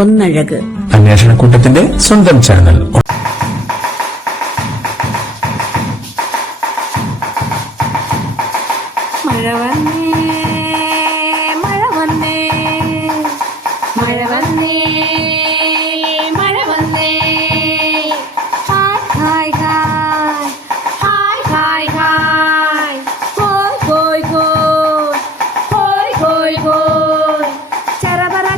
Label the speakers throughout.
Speaker 1: ഒന്നഴക്
Speaker 2: അന്വേഷണ കൂട്ടത്തിന്റെ സ്വന്തം ചാനൽ
Speaker 3: മഴ വന്നേ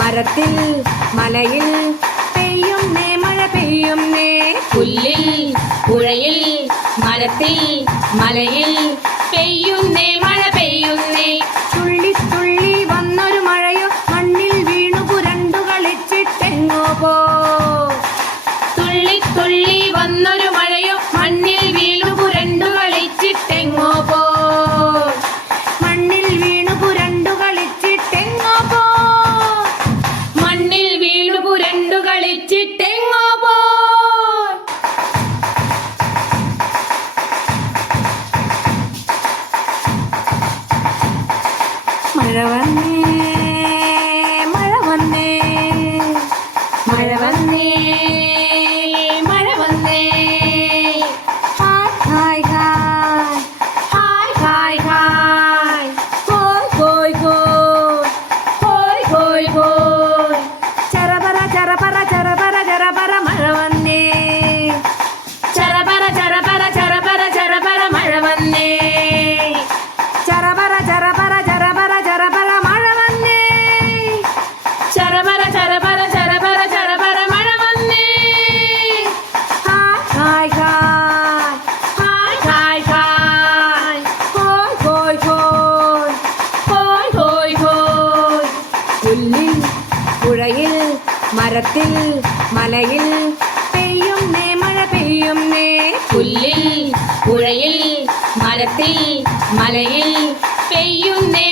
Speaker 3: மரத்தில் மலையில் பெய்யும் நே மழை பெய்யும் நே புல்லில் புழையில் மரத்தில் மலையில் பெய்யும் நே மழவன்னே மழவன்னே மழவன்னே மரத்தில் மலையில் பெய்யும் நே மழை பெய்யும் நே புல்லில் புழையில் மரத்தில் மலையில் பெய்யும் நே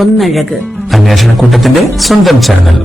Speaker 1: ഒന്നഴക്
Speaker 2: അന്വേഷണ കൂട്ടത്തിന്റെ സ്വന്തം ചാനൽ